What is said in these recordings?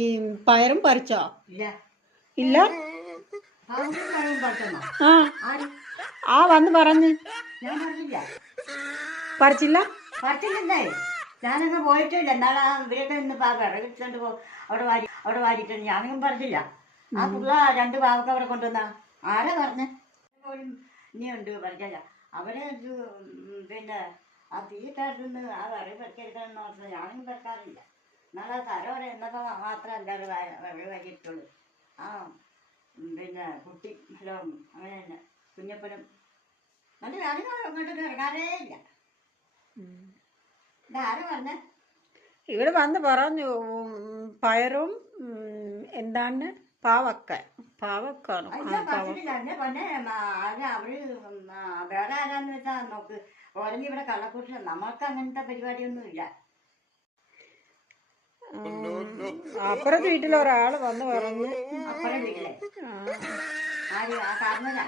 ഈ പയറും പറിച്ചോ? ഇല്ല. ഇല്ല. പറിച്ചോ? ആ വന്ന് പറഞ്ഞ്. ഞാൻ പറഞ്ഞില്ല. പറിച്ചില്ല. പറിച്ചില്ലേ? ഞാനങ്ങ് പോയിട്ടില്ല. എന്നാളെ ഇവരൊക്കെ ഇന്ന് വിറകിട്ടുണ്ട് അവിടെ വാരിയിട്ടുണ്ട്. ഞാനൊന്നും പറഞ്ഞില്ല. ആ പുള്ള 2 പാവൊക്കെ അവിടെ കൊണ്ടുവന്ന ആരാ പറഞ്ഞ ഇനിയുണ്ട് പറിക്കല്ല. അവര് പിന്നെ ആ തീട്ടായിരുന്നു ആ വിറക് പറിക്കെടുക്കണമെന്ന് പറഞ്ഞാൽ ഞാനൊന്നും പറിക്കാറില്ല. എന്നാൽ ആ തരോടെ എന്നൊക്കെ മാത്രമേ എല്ലാവരും വിറക് വാരിയിട്ടുള്ളൂ. ആ പിന്നെ കുട്ടി ഹലോ അങ്ങനെ തന്നെ കുഞ്ഞപ്പനും എന്നിട്ട് ഞാനും അങ്ങോട്ടൊന്നും ഇറങ്ങാറേ ഇല്ല. ഇതാരാ പറഞ്ഞ? ഇവിടെ വന്ന് പറഞ്ഞു പയറും എന്താണ് പാവക്കാണ്. അവര് വേറെ ആരാന്ന് വെച്ചാ നോക്ക് ഓരോ ഇവിടെ കള്ളക്കൂട്ട. നമ്മൾക്ക് അങ്ങനത്തെ പരിപാടിയൊന്നും ഇല്ല. അപ്പുറത്തെ വീട്ടിലൊരാള് വന്ന് പറഞ്ഞു. അപ്പുറം വീട്ടിലെ ആര് ആ കാരണല്ല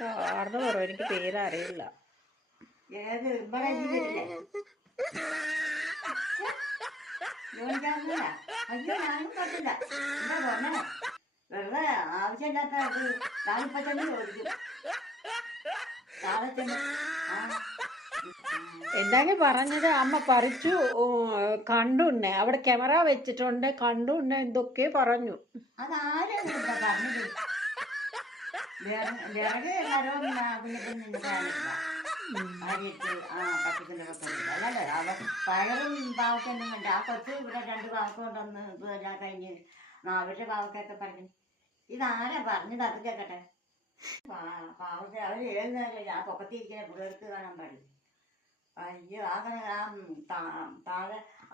കാർന്ന് പറ എനിക്ക് പേരറിയില്ല. ഏത് ഇവിടെ ഈ വീട്ടിലെ ജോലിക്കാരനല്ല. അയ്യോ ഞാനും പറ്റില്ല. എന്താ പറഞ്ഞേ? വെറുതെ ആവശ്യമില്ലാത്ത ഞാനിപ്പോ തന്നെ ചോദിക്കും. എന്താണ് പറഞ്ഞത്? അമ്മ പറിച്ചു കണ്ടുണ്ണെ അവിടെ ക്യാമറ വെച്ചിട്ടുണ്ട് കണ്ടുണ്ണെ എന്തൊക്കെ പറഞ്ഞു. അതാരും പറഞ്ഞത് വിറക് എല്ലാരും അല്ലല്ലേ പയറും പാവക്കൊന്നും വേണ്ട. ആ കൊച്ചു ഇവിടെ 2 പാവക്ക കൊണ്ടൊന്ന് എല്ലാം കഴിഞ്ഞ് അവരുടെ പാവക്കൊക്കെ പറഞ്ഞു. ഇതാരാ പറഞ്ഞത്? അത് കേക്കട്ടെ. പാവത്തെ അവര് 7 നേരം ആ പൊക്കത്തിരിക്കുന്ന പിള്ളേർക്ക് കാണാൻ പാടില്ല. അയ്യോ അങ്ങനെ ആ താഴെ